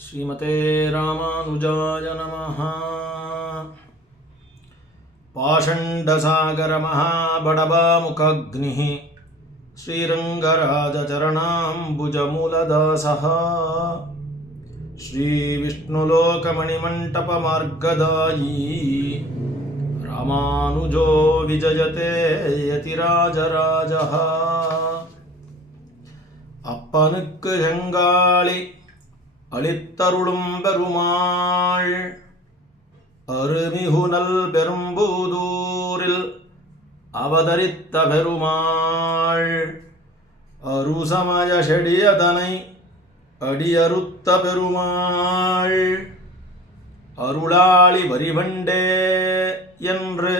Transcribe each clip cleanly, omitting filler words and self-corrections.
श्रीमते रामानुजाय नमः। पाषण्डसागरमहाबडबामुखग्निः श्रीरङ्गराजचरणाम्बुजमूलदासः श्रीविष्णुलोकमणिमण्टपमार्गदायी रामानुजो विजयते यतिराजराजः। அப்பனுக்கு செங்காளி அளித்தருளும் பெருமாள் அருமிகுநல் பெரும்பூதூரில் அவதரித்த பெருமாள் அருசமய செடியதனை அடியறுத்த பெருமாள் அருளாளி வரிவண்டே என்று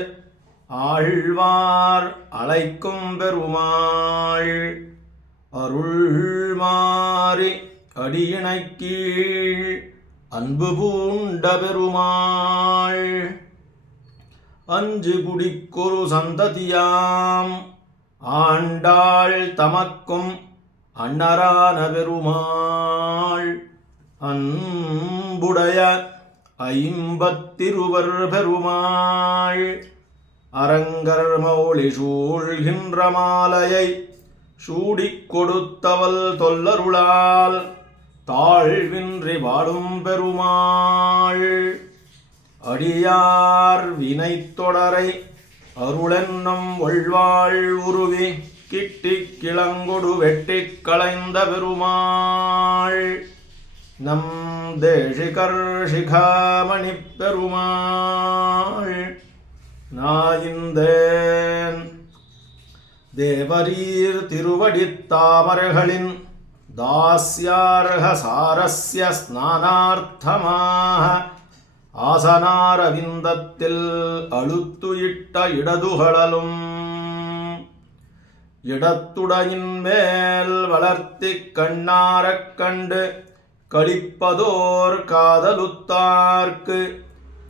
ஆழ்வார் அழைக்கும் பெருமாள் அருள்மாறி அடியினைக் கீழ் அன்பு பூண்ட பெருமாள் அஞ்சு குடிக்கொரு சந்ததியாம் ஆண்டாள் தமக்கும் அன்னரான பெருமாள் அன்புடைய ஐம்பத்திருவர் பெருமாள் அரங்கர் மௌளி சூழ்கின்ற மாலையை சூடிக் கொடுத்தவள் தொல்லருளால் தாழ்வின்றி வாடும் பெருமாள் அடியார் வினைத்தொடரை அருளென்னும் ஒள்வாள் உருவி கிட்டிக் கிளங்கொடு வெட்டிக் களைந்த பெருமாள் நம் தேசிகர் சிகாமணி பெருமாள் நாயிந்தேன் தேவரீர் திருவடித்தாமர்களின் தாஸ்யார்ஹ சாரஸ்ய ஸ்நானார்த்தமாக ஆசனாரவிந்தத்தில் அழுத்துயிட்ட இடதுகளலும் இடத்துடையின் மேல் வளர்த்தி கண்ணாரக் கண்டு களிப்பதோர் காதலுத்தார்க்கு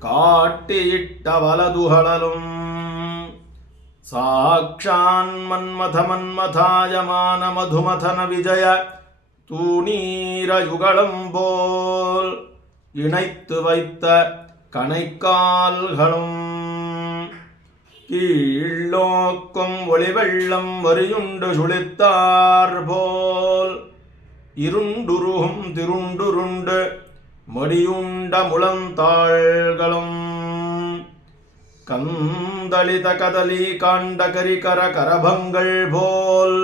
காட்டியிட்ட வலதுகளலும் சாக்ஷான் மன்மத மன்மதாயமான மதுமதன விஜய தூணீரயுகளும் போல் இணைத்து வைத்த கணைக்கால்களும் கீழ்நோக்கும் ஒளிவெள்ளம் வரியுண்டு சுழித்தார் போல் இருண்டுருகும் திருண்டுருண்டு மடியுண்ட முழந்தாள்களும் கந்தளித கதலி காண்டகரிகர கரபங்கள் போல்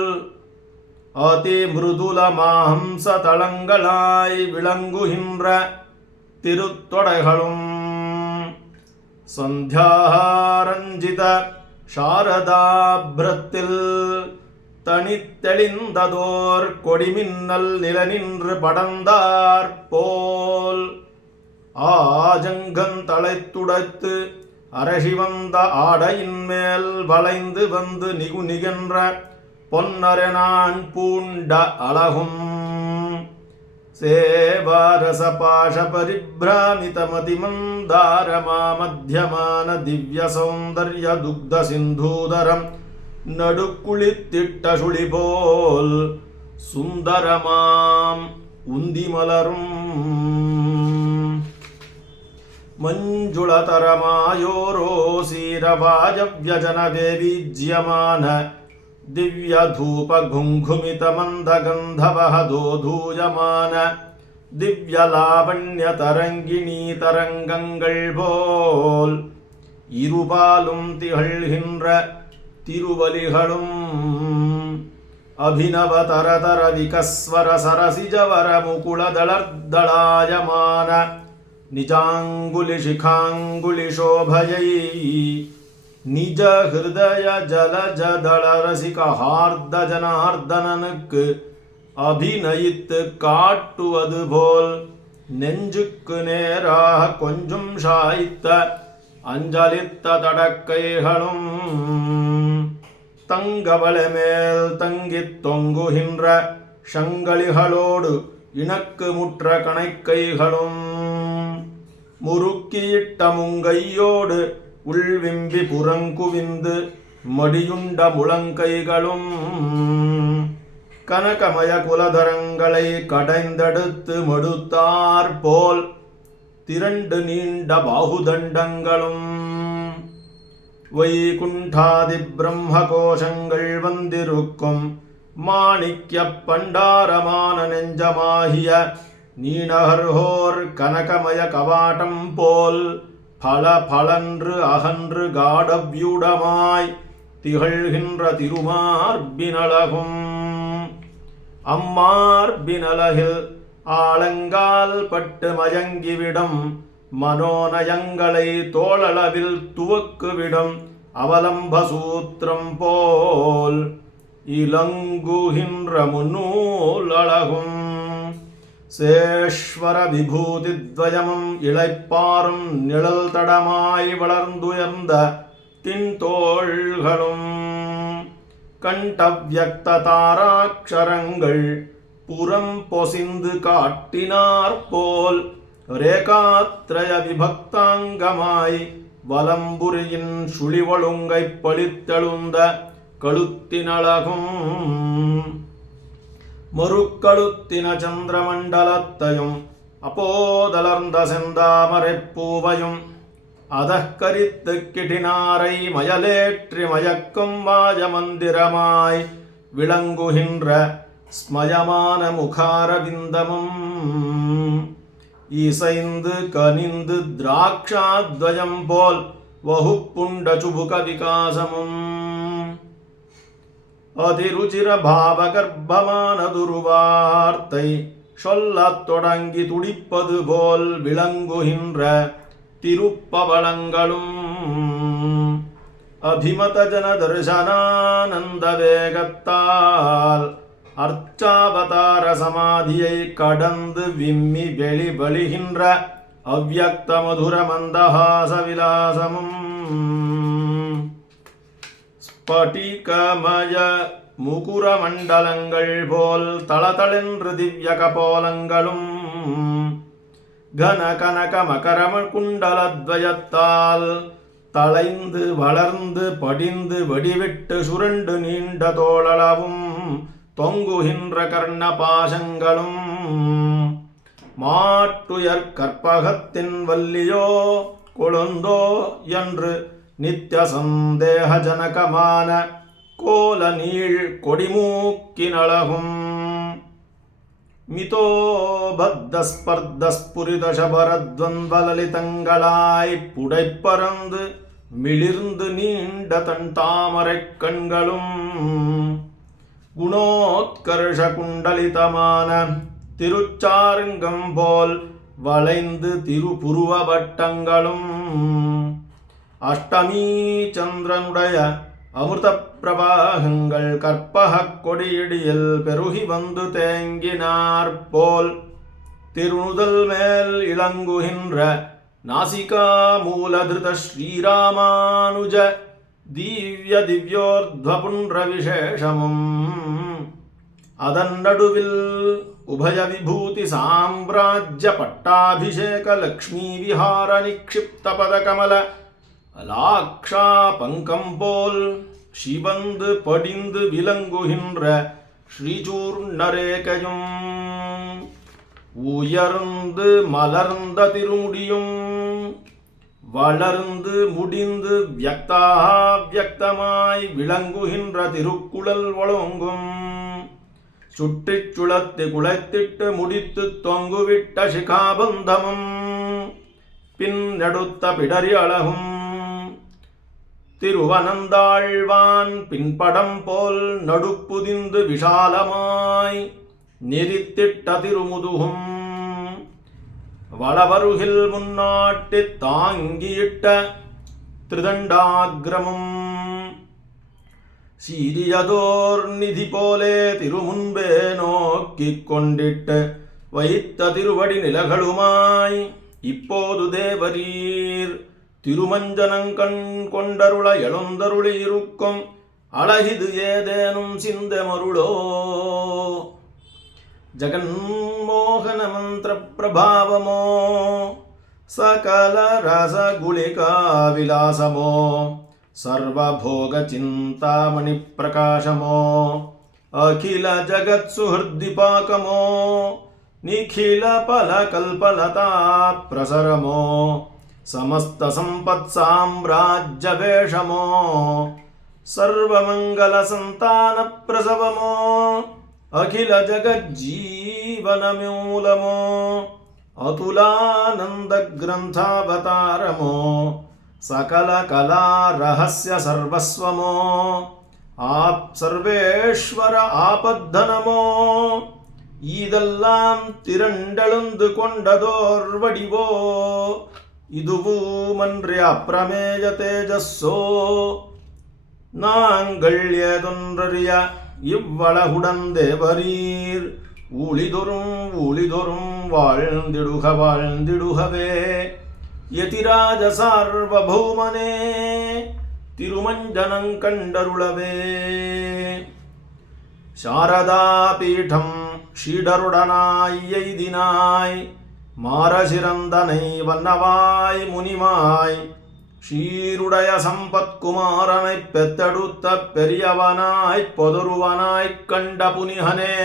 அதி மிருதுல மாஹம்ச தளங்களாய் விளங்குகின்ற திருத்தொடைகளும் சந்தியாரஞ்சித சாரதாபிரத்தில் தனித்தெளிந்ததோர் கொடிமின்னல் நிலநின்று படர்ந்தார் போல் ஆஜங்கன் தலைத்துடைத்து அரசி வந்த ஆடையின் மேல் வளைந்து வந்து நிகுநிகன்ற பொன்னரெனான் பூண்ட அழகும் சேவாரச பாஷ பரிப்ராமித மதிமந்தாரமா மத்தியமான திவ்ய சௌந்தர்ய துக்த சிந்தூதரம் நடுக்குளித்திட்ட சுழி போல் சுந்தரமாம் உந்திமலரும் மஞ்சுளதரமாயோரோசீரவாஜவ்யஜன வேவீஜ்யமான திவ்யதூபகுங்குமிதமந்தகந்தவஹதோதூயமான திவ்யலாவண்யதரங்கிணீ தரங்கங்கள் போல் இருபாலும் திகழ்கின்ற திருவலிகளும் அபிநவ தரதர விகஸ்வர சரசிஜவர முகுளதளர்தளாயமான நிஜாங்குலி சிகாங்குலி சோபயை நிஜ ஹிருதய ஜலஜதள ரசிக ஹார்த ஜனார்தனனுக்கு அபிநயித்து காட்டுவது போல் நெஞ்சுக்கு நேராக கொஞ்சம் சாய்த்த அஞ்சலித்த தடக்கைகளும் தங்கவள மேல் தங்கித் தொங்குகின்ற சங்களிகளோடு இணக்கு முற்ற கணைக்கைகளும் முறுக்கியிட்ட முங்கையோடு உள்விம்பி புறங்குவிந்து மடியுண்ட முழங்கைகளும் கனகமய குலதரங்களை கடைந்தெடுத்து மடுத்தார் போல் திரண்டு நீண்ட பாகுதண்டங்களும் வைகுண்டாதி பிரம்ம கோஷங்கள் வந்திருக்கும் மாணிக்ய பண்டாரமான நெஞ்சமாகிய நீனகர்ஹோர் கனகமய கவாட்டம் போல் பல பலன்று அகன்று காடவியூடமாய் திகழ்கின்ற திருமார்பினழகும் அம்மார்பினழகில் ஆலங்கால் பட்டு மயங்கிவிடும் மனோநயங்களை தோளளவில் துவக்குவிடும் அவலம்பசூத்திரம் போல் இலங்குகின்ற முன்னூலழகும் சேஸ்வர விபூதித்வயமும் இளைப்பாரும் நிழல் தடமாய் வளர்ந்துயர்ந்த தின்தோள்களும் கண்டவியக்த தாராட்சரங்கள் புறம் பொசிந்து காட்டினார் போல் ரேகாத்ரய விபக்தாங்கமாய் வலம்புரியின் சுழிவொழுங்கை பளித்தெழுந்த கழுத்தினழகும் மறுக்கழுத்தின சந்திரமண்டலத்தையும் அப்போதலர்ந்த செந்தாமரைப் பூவையும் அதற்கரித்து கிடினாரை மயலேற்றி மயக்கும் வாஜமந்திரமாய் விளங்குகின்ற ஸ்மயமான முகாரவிந்தமும் இசைந்து கனிந்து திராட்சாத்வயம் போல் வகுப்புண்ட சுபுக விகாசமும் அதிருச்சிர பாவகர்ப்பமான துருவார்த்தை சொல்லத் தொடங்கி துடிப்பது போல் விளங்குகின்ற திருப்பவளங்களும் அபிமத ஜன தர்சனானந்த வேகத்தால் அர்ச்சாவதார சமாதியை கடந்து விம்மி வெளிவழிகின்ற அவ்யக்த மதுர மந்தஹாச விலாசமும் ஸ்படிகமய முகுர மண்டலங்கள் போல் தளதளென்று திவ்ய கபோலங்களும் கன கனக மகரம குண்டலத்வயத்தால் தளைந்து வளர்ந்து படிந்து வடிவிட்டு சுரண்டு நீண்ட தோளளவும் தொங்குகின்ற கர்ண பாசங்களும் மாட்டுயர் கற்பகத்தின் வல்லியோ கொழுந்தோ என்று நித்திய சந்தேகஜனகமான கோல நீள் கொடிமூக்கினழகும் மிதோபத்தஸ்பர்தஸ்புரிதசபரத்வந்தலலிதங்களாய் புடைப்பறந்து மிளிர்ந்து நீண்ட தன் தாமரைக் கண்களும் குணோத்கர்ஷ குண்டலிதமான திருச்சாருங்கம் போல் வளைந்து திருப்புருவ வட்டங்களும் அஷ்டமீ சந்திரனுடைய அமிர்த பிரவாகங்கள் கற்பக கொடியடியில் பெருகி வந்து தேங்கினார் போல் திருநுதல் மேல் இளங்குகின்ற நாசிகா மூலதிருத ஸ்ரீராமானுஜ திவ்ய திவ்யோர்த்வபுன்ற விசேஷமும் அதன் நடுவில் உபய விபூதி சாம்ராஜ்ய பட்டாபிஷேக லக்ஷ்மீ விஹார நிக்ஷிப்த பதகமல லாக்ஷா பங்கம் போல் சிவந்து படிந்து விளங்குகின்ற ஸ்ரீசூர்ணரேகையும் உயர்ந்து மலர்ந்த திருமுடியும் வளர்ந்து முடிந்து வியக்தாவியக்தமாய் விளங்குகின்ற திருக்குழல் ஒழுங்கும் சுற்றிச் சுழத்து குளைத்திட்டு முடித்து தொங்குவிட்ட சிகாபந்தமும் பின்னெடுத்த பிடரி அழகும் திருவனந்தாழ்வான் பின்படம் போல் நடுப்புதிந்து விஷாலமாய் நெறித்திட்ட திருமுதுகும் வளவருகில் முன்னாட்டி தாங்கியிட்ட திருதண்டாகிரமும் சீரியதோர் நிதி போலே திருமுன்பே நோக்கிக் கொண்டிட்டு வைத்த திருவடி நிலகளுமாய் இப்போது தேவரீர் திருமஞ்சனங்கண் கொண்டருள எழுந்தருளி இருக்கும் அழகிது ஏதேனும் சிந்தமருளோ ஜகன்மோகன மந்திர பிரபாவமோ சகல ரசகுலிகா விலாசமோ சர்வபோக சிந்தாமணி பிரகாசமோ अखिल जगत् सुहृद्दिपाकमो निखिल फल कल्पलता प्रसरमो समस्त संपत् साम्राज्य वेशमो सर्वमंगल संतान प्रसवमो अखिल जगज्जीवन मूलमो अतुलानंद ग्रंथावतारमो सकल कला रहस्य सर्वस्वमो आप सर्वेश्वर आपद्धनमो இதெல்லாம் திரண்டெழுந்து கொண்டதோர் வடிவோ இதுவுமன்றி அப்பிரமேய தேஜஸ்ஸோ நாங்கள் ஏதொன்றறிய இவ்வளகுடன் தேவரீர் ஊழிதொறும் வாழ்ந்திடுக வாழ்ந்திடுகவே யதிராஜ சார்வபௌமனே திருமஞ்சனங் கண்டருளவே சாரதாபீடம் ஷீடருடனாய் எய்தினாய் மாரசிறந்தனை வண்ணவாய் முனிமாய் ஷீருடைய சம்பத்குமாரனைப் பெத்தெடுத்த பெரியவனாய்ப் பொதுருவனாய்க் கண்ட புனிகனே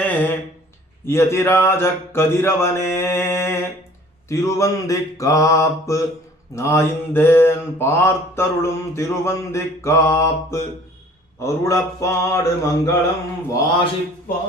யதிராஜ கதிரவனே திருவந்திக்காப்பு நாயிந்தேன் பார்த்தருளும் திருவந்திக்காப்பு அருளப்பாடு மங்களம் வாசிப்பா